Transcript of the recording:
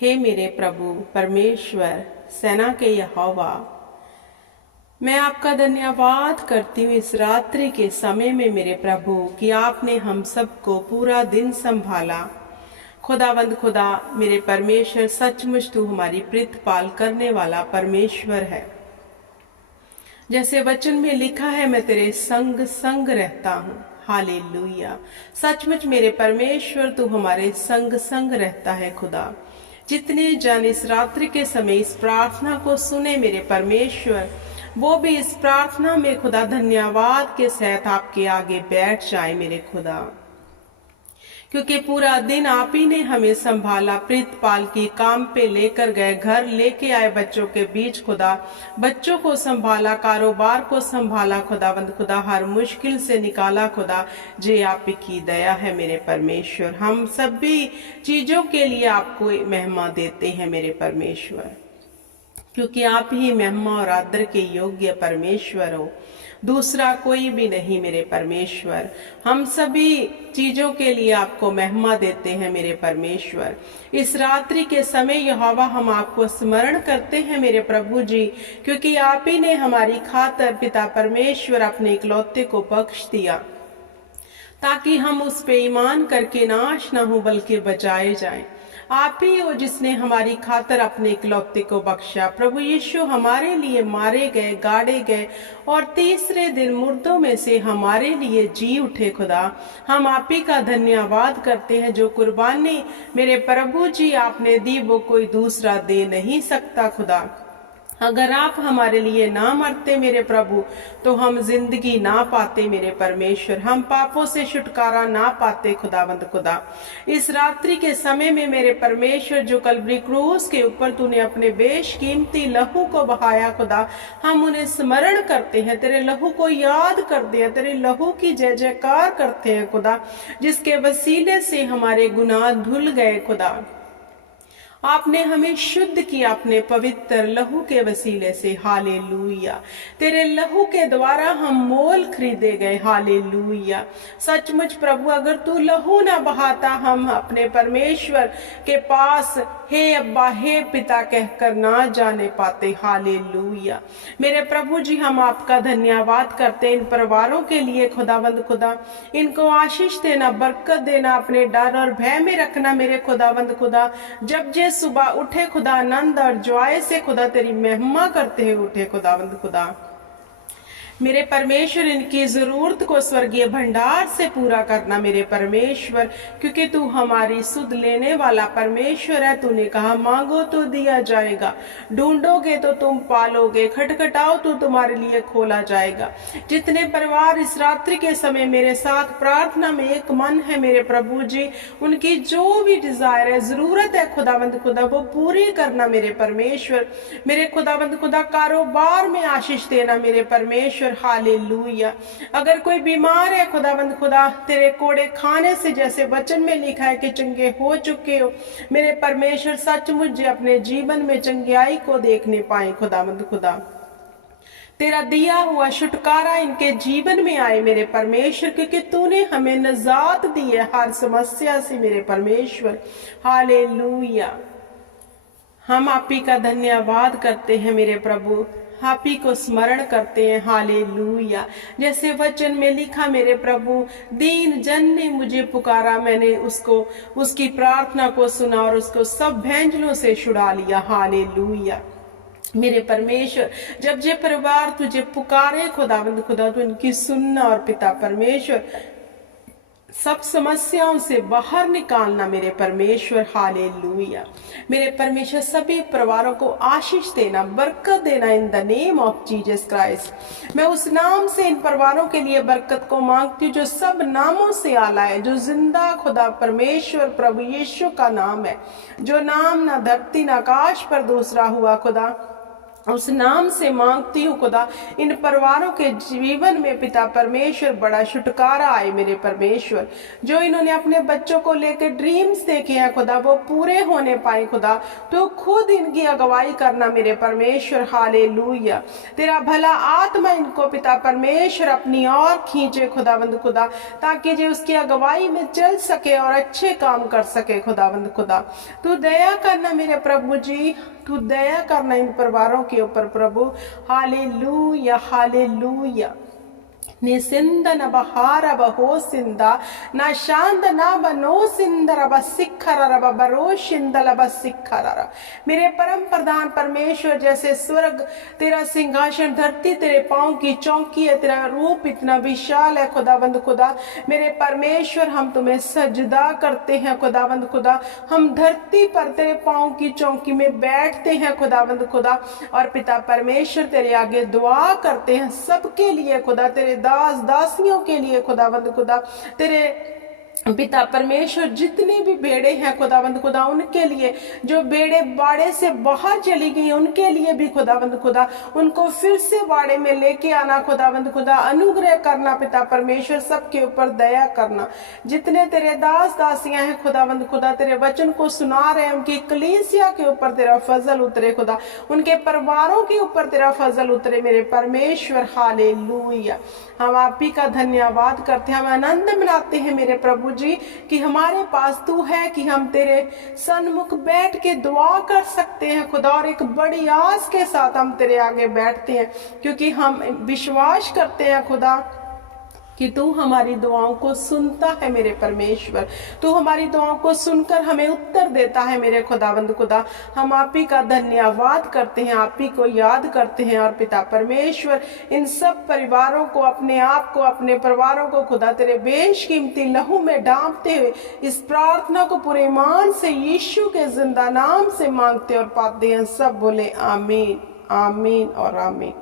हे मेरे प्रभु परमेश्वर सेना के यहोवा, मैं आपका धन्यवाद करती हूँ इस रात्रि के समय में मेरे प्रभु कि आपने हम सबको पूरा दिन संभाला। खुदावंद खुदा मेरे परमेश्वर, सचमुच तू हमारी प्रीतपाल करने वाला परमेश्वर है। जैसे वचन में लिखा है, मैं तेरे संग संग रहता हूँ। हालेलुया। सचमुच मेरे परमेश्वर तू हमारे संग संग रहता है। खुदा, जितने जन इस रात्रि के समय इस प्रार्थना को सुने मेरे परमेश्वर, वो भी इस प्रार्थना में खुदा धन्यवाद के साथ आपके आगे बैठ जाए मेरे खुदा, क्योंकि पूरा दिन आप ही ने हमें संभाला। प्रीतपाल की काम पे लेकर गए, घर लेके आए बच्चों के बीच खुदा, बच्चों को संभाला, कारोबार को संभाला खुदावंद खुदा, हर मुश्किल से निकाला खुदा। जे आप की दया है मेरे परमेश्वर। हम सभी चीजों के लिए आपको महिमा देते हैं मेरे परमेश्वर, क्योंकि आप ही महिमा और आदर के योग्य परमेश्वर हो, दूसरा कोई भी नहीं मेरे परमेश्वर। हम सभी चीजों के लिए आपको महिमा देते हैं मेरे परमेश्वर। इस रात्रि के समय यहोवा हम आपको स्मरण करते हैं मेरे प्रभु जी, क्योंकि आप ही ने हमारी खातिर पिता परमेश्वर अपने इकलौते को बख्श दिया, ताकि हम उस पे ईमान करके नाश न हो बल्कि बचाए जाएं। आप ही हो जिसने हमारी खातिर अपने इकलौते को बख्शा। प्रभु यीशु हमारे लिए मारे गए, गाड़े गए और तीसरे दिन मुर्दों में से हमारे लिए जी उठे। खुदा, हम आप ही का धन्यवाद करते हैं। जो कुर्बानी मेरे प्रभु जी आपने दी वो कोई दूसरा दे नहीं सकता। खुदा, अगर आप हमारे लिए ना मरते मेरे प्रभु, तो हम जिंदगी ना पाते मेरे परमेश्वर, हम पापों से छुटकारा ना पाते खुदावंद खुदा। इस रात्रि के समय में मेरे परमेश्वर, जो कलवरी क्रूस के ऊपर तूने अपने बेशकीमती लहू को बहाया खुदा, हम उन्हें स्मरण करते हैं, तेरे लहू को याद करते हैं, तेरे लहू की जय जयकार करते हैं खुदा, जिसके वसीले से हमारे गुनाह धुल गए खुदा। आपने हमें शुद्ध किया अपने पवित्र लहू के वसीले से। हालेलुया। तेरे लहू के द्वारा हम मोल खरीदे गए। हालेलुया। सचमुच प्रभु, अगर तू लहू ना बहाता, हम अपने परमेश्वर के पास हे अब्बा, हे पिता कहकर ना जाने पाते। हालेलुया। मेरे प्रभु जी, हम आपका धन्यवाद करते हैं इन परिवारों के लिए खुदावंद खुदा। इनको आशीष देना, बरकत देना, अपने डर और भय में रखना मेरे खुदावंद खुदा। जब जे सुबह उठे खुदा, आनंद और जॉय से खुदा तेरी महिमा करते हुए उठे खुदावंद खुदा। मेरे परमेश्वर, इनकी जरूरत को स्वर्गीय भंडार से पूरा करना मेरे परमेश्वर, क्योंकि तू हमारी सुध लेने वाला परमेश्वर है। तूने कहा, मांगो तो दिया जाएगा, ढूंढोगे तो तुम पालोगे, खटखटाओ तो तुम्हारे लिए खोला जाएगा। जितने परिवार इस रात्रि के समय मेरे साथ प्रार्थना में एक मन है मेरे प्रभु जी, उनकी जो भी डिजायर है, जरूरत है खुदावंद खुदा, वो पूरी करना मेरे परमेश्वर। मेरे खुदावंद खुदा, कारोबार में आशीष देना मेरे परमेश्वर। हालेलुया। अगर कोई बीमार है खुदावंद खुदा, तेरे कोड़े खाने से जैसे वचन में लिखा है कि चंगे हो चुके हो मेरे परमेश्वर, सचमुच अपने जीवन में चंगाई को देखने पाए खुदावंद खुदा। तेरा दिया हुआ छुटकारा इनके जीवन में आए मेरे परमेश्वर, क्योंकि तूने हमें निजात दी है हर समस्या से मेरे परमेश्वर। हालेलुया। हम आप ही का धन्यवाद करते हैं मेरे प्रभु, आप ही को स्मरण करते हैं। हालेलुया। जैसे वचन में लिखा मेरे प्रभु, दीन जन ने मुझे पुकारा, मैंने उसको, उसकी प्रार्थना को सुना और उसको सब भैंजलों से छुड़ा लिया। हालेलुया। मेरे परमेश्वर, जब जे परिवार तुझे पुकारे खुदावंद खुदा, तो इनकी सुनना और पिता परमेश्वर सब समस्याओं से बाहर निकालना मेरे परमेश्वर। हालेलुया। मेरे परमेश्वर, सभी परिवारों को आशीष देना, बरकत देना in the name of Jesus Christ. मैं उस नाम से इन परिवारों के लिए बरकत को मांगती हूँ जो सब नामों से आला है, जो जिंदा खुदा परमेश्वर प्रभु यीशु का नाम है, जो नाम ना धरती ना आकाश पर दूसरा हुआ खुदा। उस नाम से मांगती हूँ खुदा, इन परिवारों के जीवन में पिता परमेश्वर बड़ा छुटकारा आए मेरे परमेश्वर। जो इन्होंने अपने बच्चों को लेकर ड्रीम्स देखे हैं खुदा, वो पूरे होने पाए खुदा। तो खुद इनकी अगुवाई करना मेरे परमेश्वर। हालेलुया। तेरा भला आत्मा इनको पिता परमेश्वर अपनी ओर खींचे खुदावंद खुदा, ताकि जो उसकी अगुवाई में चल सके और अच्छे काम कर सके खुदावंद खुदा। तू दया करना मेरे प्रभु जी, तू दया करना इन परिवारों के ऊपर प्रभु। Hallelujah hallelujah. निसिंद न बहार बहो सिंदा न शांद न बनो सिंदर बसिखर रब बरो शिंदल बसिखर। मेरे परम प्रधान परमेश्वर, जैसे स्वर्ग तेरा सिंहासन, धरती तेरे पांव की चौकी है, तेरा रूप इतना विशाल है खुदावंद खुदा। मेरे परमेश्वर, हम तुम्हें सजदा करते हैं खुदावंद खुदा। हम धरती पर तेरे पांव की चौकी में बैठते हैं खुदावंद खुदा, और पिता परमेश्वर तेरे आगे दुआ करते हैं सबके लिए खुदा, तेरे दास दासियों के लिए खुदावंद खुदा। तेरे पिता परमेश्वर जितनी भी भेड़े हैं खुदावंद खुदा, उनके लिए, जो भेड़े बाड़े से बाहर चली गई उनके लिए भी खुदावंद खुदा, उनको फिर से बाड़े में लेके आना खुदावंद खुदा। अनुग्रह करना पिता परमेश्वर, सबके ऊपर दया करना। जितने तेरे दास दासियां हैं खुदावंद खुदा, तेरे वचन को सुना रहे हैं, उनकी कलीसिया के ऊपर तेरा फजल उतरे खुदा, उनके परिवारों के ऊपर तेरा फजल उतरे मेरे परमेश्वर। हालेलुया। हम आप ही का धन्यवाद करते हैं, हम आनंद मनाते हैं मेरे प्रभु जी कि हमारे पास तू है, कि हम तेरे सन्मुख बैठ के दुआ कर सकते हैं खुदा, और एक बड़ी आस के साथ हम तेरे आगे बैठते हैं, क्योंकि हम विश्वास करते हैं खुदा कि तू हमारी दुआओं को सुनता है मेरे परमेश्वर। तू हमारी दुआओं को सुनकर हमें उत्तर देता है मेरे खुदावंद खुदा। हम आप ही का धन्यवाद करते हैं, आप ही को याद करते हैं, और पिता परमेश्वर इन सब परिवारों को, अपने आप को, अपने परिवारों को खुदा तेरे बेशकीमती लहू में डांपते हुए इस प्रार्थना को पूरे ईमान से यीशु के जिंदा नाम से मांगते और पाते हैं। सब बोले आमीन आमीन और आमीन।